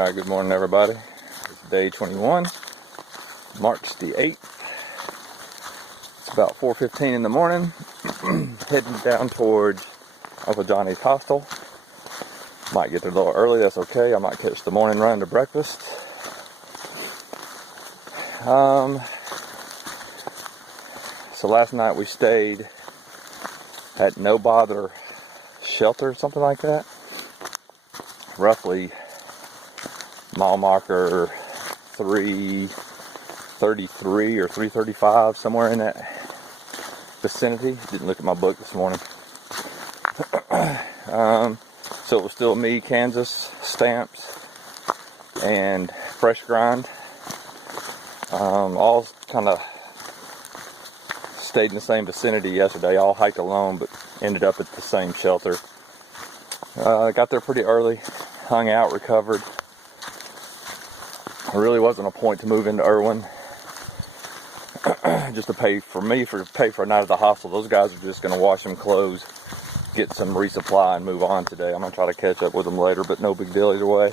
Alright, good morning everybody. It's day 21, March the 8th. It's about 4:15 in the morning. Heading down towards Uncle Johnny's hostel. Might get there a little early, that's okay. I might catch the morning run to breakfast. So last night we stayed at No Bother Shelter, something like that. Roughly mile marker 333 or 335, somewhere in that vicinity. Didn't look at my book this morning. So it was still me, Kansas, Stamps, and Fresh Grind. All kind of stayed in the same vicinity yesterday. All hiked alone, but ended up at the same shelter. Got there pretty early, hung out, recovered. There really wasn't a point to move into Irwin, just to pay for a night at the hostel. Those guys are just going to wash some clothes, get some resupply, and move on today. I'm going to try to catch up with them later, but no big deal either way.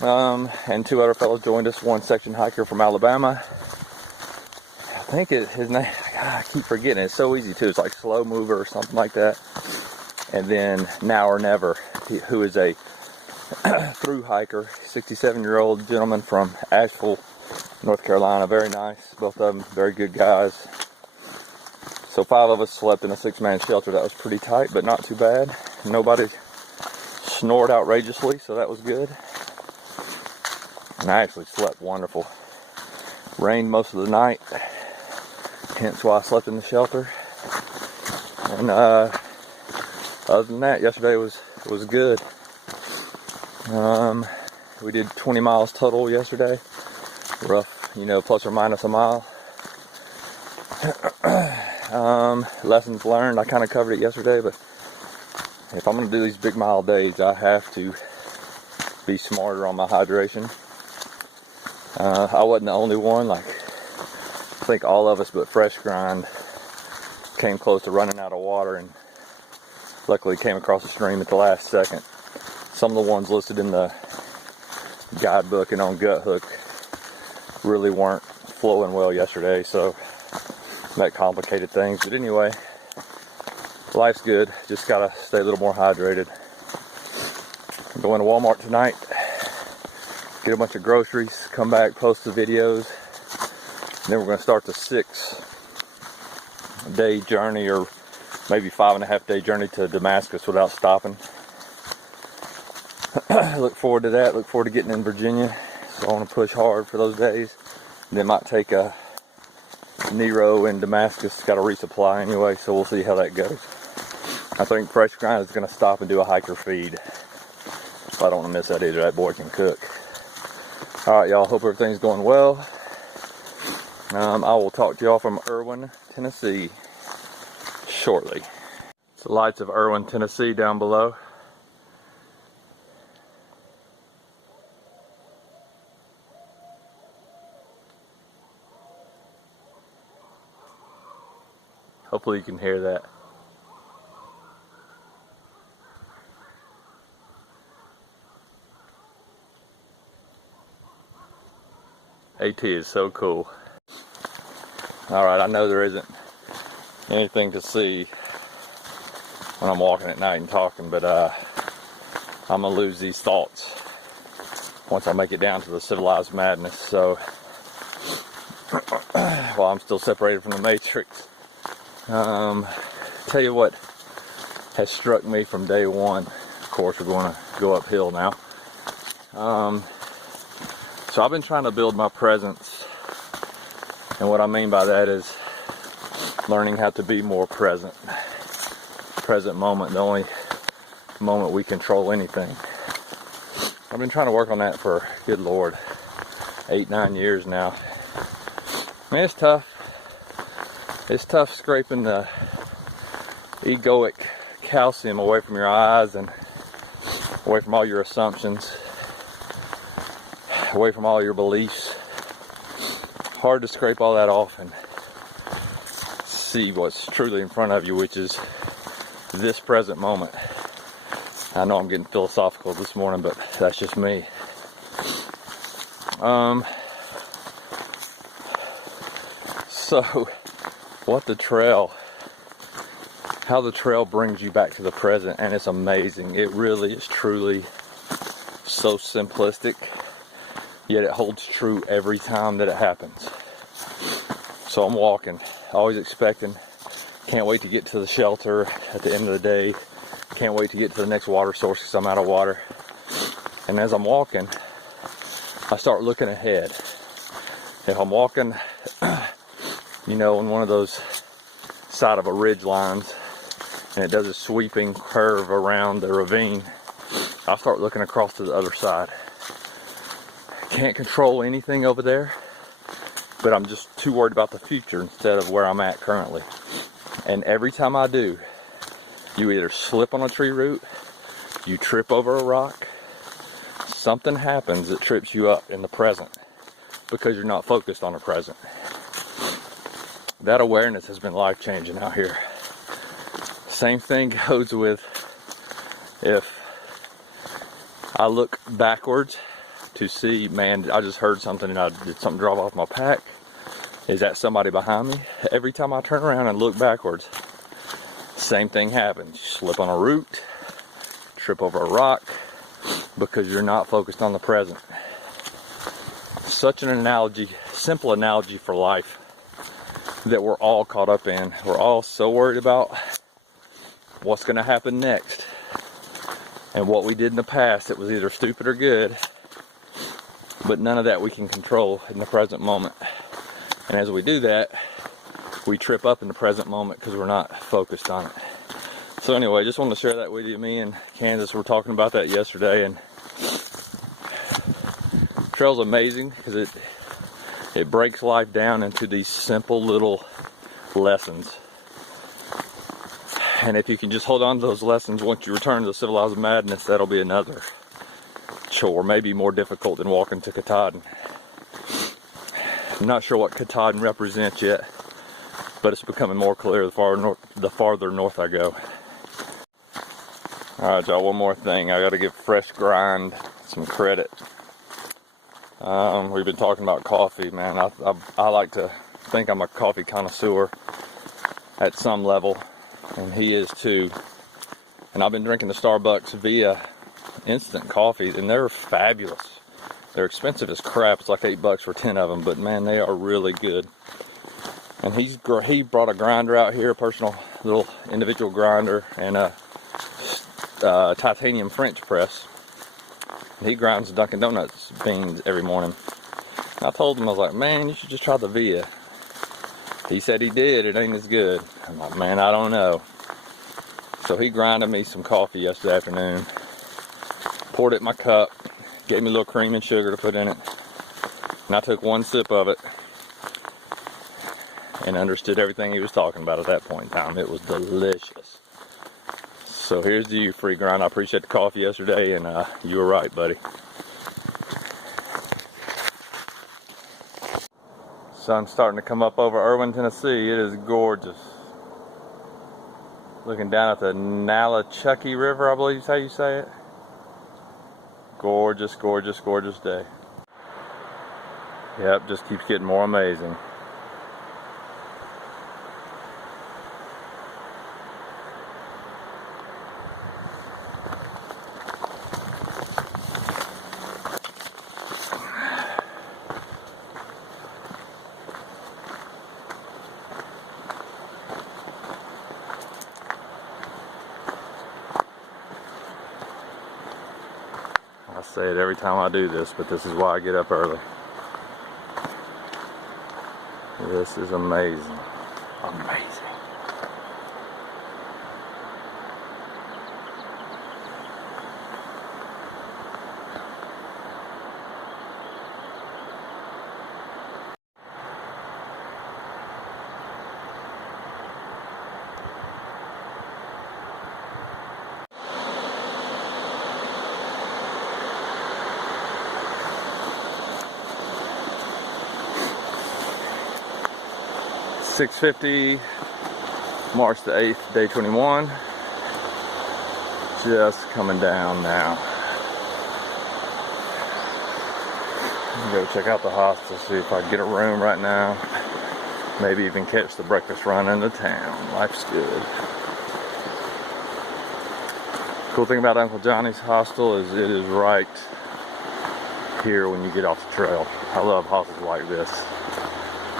And two other fellows joined us. One section hiker from Alabama. I think his name, I keep forgetting. It's so easy too. It's like Slow Mover or something like that. And then Now or Never, who is a Thru hiker, 67-year-old gentleman from Asheville, North Carolina. Very nice, both of them very good guys. So 5 of us slept in a 6-man shelter. That was pretty tight, but not too bad. Nobody snored outrageously, so that was good. And I actually slept wonderful. Rained most of the night, hence why I slept in the shelter. And other than that, yesterday was good. We did 20 miles total yesterday. Rough, plus or minus a mile. Lessons learned, I kind of covered it yesterday, but if I'm going to do these big mile days, I have to be smarter on my hydration. I wasn't the only one. I think all of us but Fresh Grind came close to running out of water, and luckily came across the stream at the last second. Some of the ones listed in the guidebook and on Gut Hook really weren't flowing well yesterday, so that complicated things. But anyway, life's good. Just gotta stay a little more hydrated. I'm going to Walmart tonight, get a bunch of groceries, come back, post the videos, and then we're going to start the 6-day journey, or maybe 5.5-day journey to Damascus without stopping. Look forward to that. Look forward to getting in Virginia. So I want to push hard for those days. And then might take a Nero in Damascus. Got a resupply anyway, so we'll see how that goes. I think Fresh Grind is going to stop and do a hiker feed. So I don't want to miss that either. That boy can cook. Alright, y'all. Hope everything's going well. I will talk to y'all from Irwin, Tennessee shortly. It's the lights of Irwin, Tennessee down below. Hopefully you can hear that. AT is so cool. Alright, I know there isn't anything to see when I'm walking at night and talking, but I'm gonna lose these thoughts once I make it down to the civilized madness. So while I'm still separated from the Matrix, tell you what has struck me from day one. Of course, we're going to go uphill now. So I've been trying to build my presence, and what I mean by that is learning how to be more present. Present moment, the only moment we control anything. I've been trying to work on that for, good Lord, 8-9 years now. I mean, it's tough. It's tough scraping the egoic calcium away from your eyes and away from all your assumptions, away from all your beliefs. Hard to scrape all that off and see what's truly in front of you, which is this present moment. I know I'm getting philosophical this morning, but that's just me. So, how the trail brings you back to the present, and it's amazing. It really is truly so simplistic, yet it holds true every time that it happens. So I'm walking, always expecting, can't wait to get to the shelter at the end of the day, can't wait to get to the next water source because I'm out of water. And as I'm walking, I start looking ahead. If I'm walking, in one of those side of a ridge lines, and it does a sweeping curve around the ravine, I'll start looking across to the other side. Can't control anything over there, but I'm just too worried about the future instead of where I'm at currently. And every time I do, you either slip on a tree root, you trip over a rock, something happens that trips you up in the present because you're not focused on the present. That awareness has been life-changing out here. Same thing goes with if I look backwards to see, man, I just heard something and I did something drop off my pack. Is that somebody behind me? Every time I turn around and look backwards, same thing happens. You slip on a root, trip over a rock, because you're not focused on the present. Such an analogy, simple analogy for life that we're all caught up in. We're all so worried about what's going to happen next. And what we did in the past, it was either stupid or good, but none of that we can control in the present moment. And as we do that, we trip up in the present moment because we're not focused on it. So anyway, just wanted to share that with you. Me and Kansas were talking about that yesterday, and trail's amazing because it breaks life down into these simple little lessons. And if you can just hold on to those lessons, once you return to the civilized madness, that'll be another chore, maybe more difficult than walking to Katahdin. I'm not sure what Katahdin represents yet, but it's becoming more clear the farther north I go. Alright y'all, one more thing. I gotta give Fresh Grind some credit. We've been talking about coffee, man. I like to think I'm a coffee connoisseur at some level, and he is too. And I've been drinking the Starbucks via instant coffee, and they're fabulous. They're expensive as crap. It's like $8 for 10 of them, but man, they are really good. And he brought a grinder out here, a personal little individual grinder, and a titanium French press. He grinds Dunkin' Donuts beans every morning. I told him, I was like, man, you should just try the Via. He said he did. It ain't as good. I'm like, man, I don't know. So he grinded me some coffee yesterday afternoon, poured it in my cup, gave me a little cream and sugar to put in it, and I took one sip of it and understood everything he was talking about at that point in time. It was delicious. So here's to you, Free Grind. I appreciate the coffee yesterday, and you were right, buddy. Sun's starting to come up over Irwin, Tennessee. It is gorgeous. Looking down at the Nalachucky River, I believe is how you say it. Gorgeous, gorgeous, gorgeous day. Yep, just keeps getting more amazing. I say it every time I do this, but this is why I get up early. This is amazing. Amazing. (6:50), March the 8th, day 21. just coming down now. Go check out the hostel, see if I can get a room right now. Maybe even catch the breakfast run into town. Life's good. Cool thing about Uncle Johnny's hostel is it is right here when you get off the trail. I love hostels like this.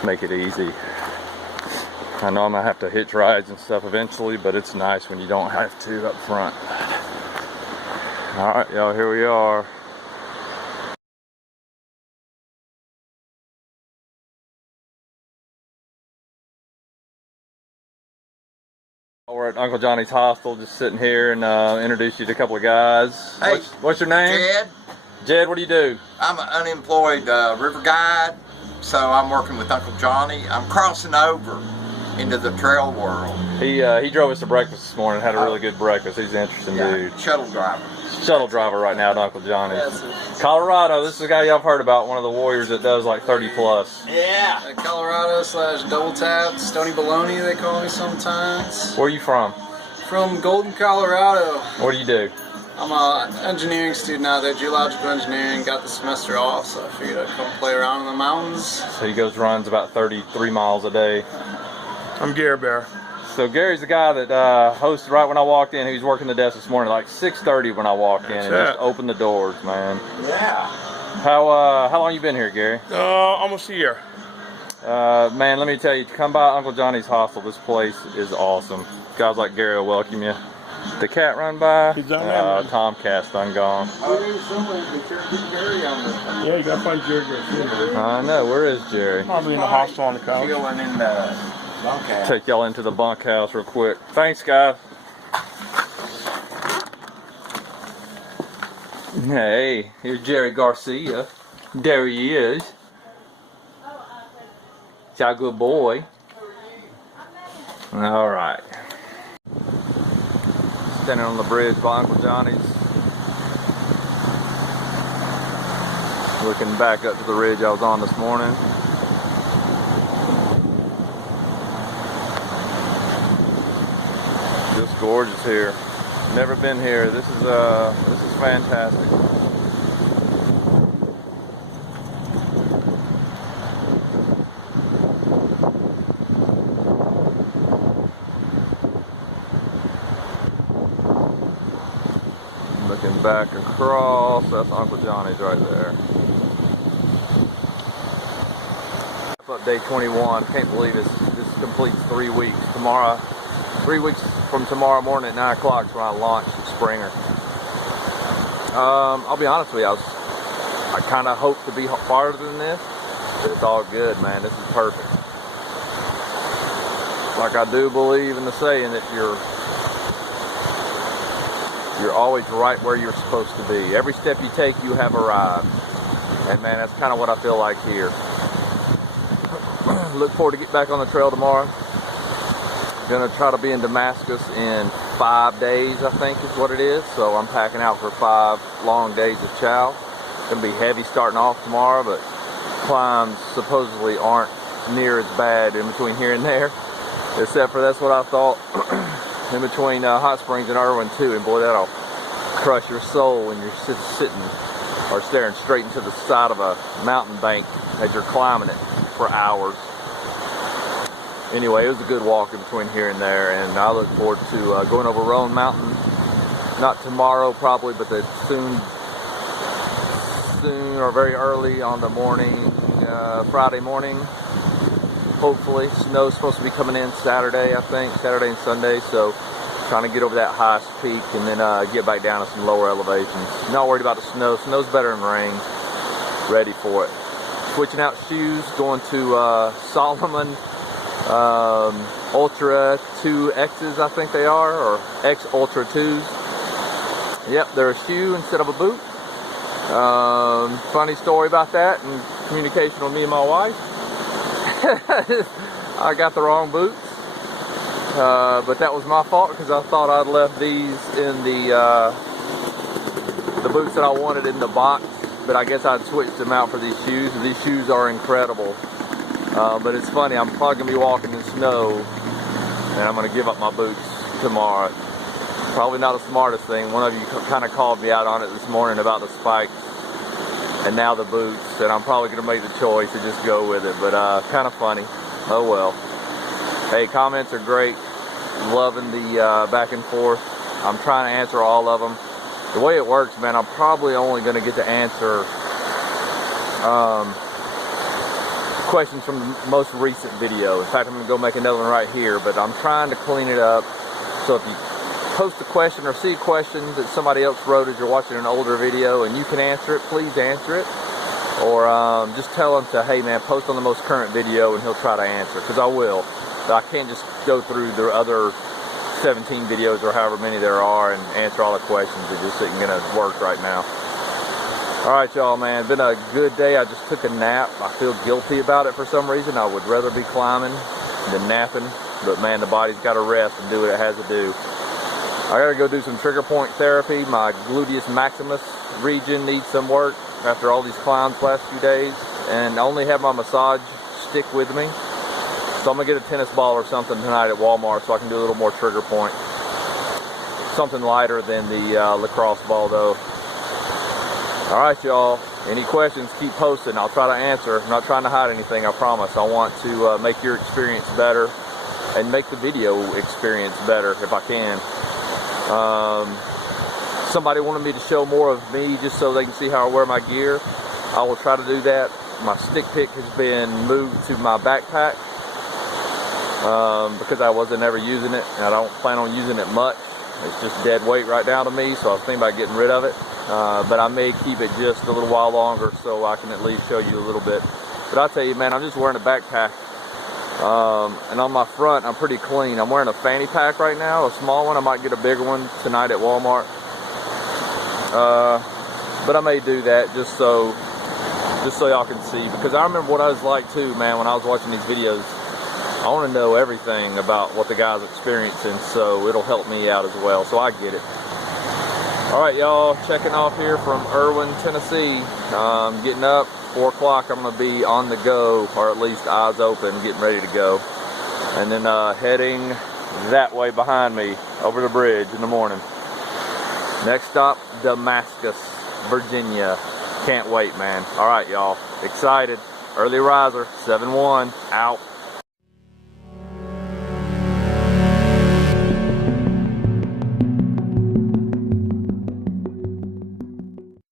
Make it easy. I know I'm gonna have to hitch rides and stuff eventually, but it's nice when you don't have to up front. All right, y'all, here we are. We're at Uncle Johnny's hostel, just sitting here and introduce you to a couple of guys. Hey, what's your name? Jed. Jed, what do you do? I'm an unemployed river guide, so I'm working with Uncle Johnny. I'm crossing over into the trail world. He drove us to breakfast this morning, had a really good breakfast. He's an interesting dude. Shuttle driver. Shuttle driver right now at Uncle Johnny's. Colorado, this is a guy y'all have heard about, one of the warriors that does like 30 plus. Yeah. Colorado / double tap, Stony Baloney they call me sometimes. Where are you from? From Golden, Colorado. What do you do? I'm an engineering student out there, geological engineering, got the semester off, so I figured I'd come play around in the mountains. So he runs about 33 miles a day. I'm Gary Bear. So Gary's the guy that hosted right when I walked in. He was working the desk this morning, like 6:30 when I walked in, and just opened the doors, man. Yeah. How long you been here, Gary? Almost a year. Man, let me tell you, come by Uncle Johnny's hostel. This place is awesome. Guys like Gary will welcome you. The cat run by. He's done that. Tomcat's done gone. Yeah, you gotta find Jerry Garcia. I know. Where is Jerry? Probably in the hostel on the couch. Chilling in the bunkhouse. Take y'all into the bunkhouse real quick. Thanks, guys. Hey, here's Jerry Garcia. There he is. He's our good boy. All right. Standing on the bridge by Uncle Johnny's. Looking back up to the ridge I was on this morning. Just gorgeous here. Never been here. This is fantastic. Looking back across, that's Uncle Johnny's right there. Up day 21. Can't believe this completes 3 weeks. Tomorrow, 3 weeks from tomorrow morning at 9 o'clock is when I launch at Springer. I'll be honest with you, I kind of hope to be farther than this, but it's all good, man. This is perfect. Like I do believe in the saying that you're always right where you're supposed to be. Every step you take, you have arrived. And man, that's kind of what I feel like here. Look forward to get back on the trail tomorrow. Gonna try to be in Damascus in 5 days, I think is what it is. So I'm packing out for 5 long days of chow. Gonna be heavy starting off tomorrow, but climbs supposedly aren't near as bad in between here and there. Except for that's what I thought in between Hot Springs and Irwin too. And boy, that'll crush your soul when you're sitting or staring straight into the side of a mountain bank as you're climbing it for hours. Anyway, it was a good walk in between here and there, and I look forward to going over Roan Mountain. Not tomorrow probably, but soon or very early on the morning, Friday morning. Hopefully, snow's supposed to be coming in Saturday, I think, Saturday and Sunday. So, trying to get over that highest peak and then get back down to some lower elevations. Not worried about the snow. Snow's better than rain. Ready for it. Switching out shoes, going to Solomon Ultra 2X's, I think they are, or X Ultra 2s. Yep, they're a shoe instead of a boot. Funny story about that and communication with me and my wife. I got the wrong boots, but that was my fault because I thought I'd left these in the boots that I wanted in the box, but I guess I'd switched them out for these shoes, and these shoes are incredible. But it's funny, I'm probably going to be walking in snow, and I'm going to give up my boots tomorrow. Probably not the smartest thing. One of you kind of called me out on it this morning about the spikes and now the boots, and I'm probably going to make the choice to just go with it, but kind of funny. Oh well. Hey, comments are great. Loving the back and forth. I'm trying to answer all of them. The way it works, man, I'm probably only going to get to answer questions from the most recent video. In fact, I'm going to go make another one right here, but I'm trying to clean it up. So if you post a question or see a question that somebody else wrote as you're watching an older video and you can answer it, please answer it. Or just tell him to, hey man, post on the most current video and he'll try to answer, because I will. But I can't just go through the other 17 videos or however many there are and answer all the questions. It just isn't going to work right now. Alright y'all, man, been a good day. I just took a nap. I feel guilty about it for some reason. I would rather be climbing than napping, but man, the body's got to rest and do what it has to do. I gotta go do some trigger point therapy. My gluteus maximus region needs some work after all these climbs last few days, and I only have my massage stick with me. So I'm gonna get a tennis ball or something tonight at Walmart so I can do a little more trigger point. Something lighter than the lacrosse ball though. Alright y'all, any questions, keep posting. I'll try to answer. I'm not trying to hide anything, I promise. I want to make your experience better and make the video experience better if I can. Somebody wanted me to show more of me just so they can see how I wear my gear. I will try to do that. My stick pick has been moved to my backpack because I wasn't ever using it, and I don't plan on using it much. It's just dead weight right now to me, so I was thinking about getting rid of it. But I may keep it just a little while longer so I can at least show you a little bit. But I'll tell you, man, I'm just wearing a backpack. And on my front, I'm pretty clean. I'm wearing a fanny pack right now, a small one. I might get a bigger one tonight at Walmart. But I may do that just so y'all can see. Because I remember what I was like too, man, when I was watching these videos. I want to know everything about what the guy's experiencing, so it'll help me out as well. So I get it. Alright, y'all, checking off here from Irwin, Tennessee. Getting up. 4 o'clock, I'm going to be on the go, or at least eyes open, getting ready to go. And then heading that way behind me, over the bridge in the morning. Next stop, Damascus, Virginia. Can't wait, man. Alright, y'all. Excited. Early riser, 7-1, out.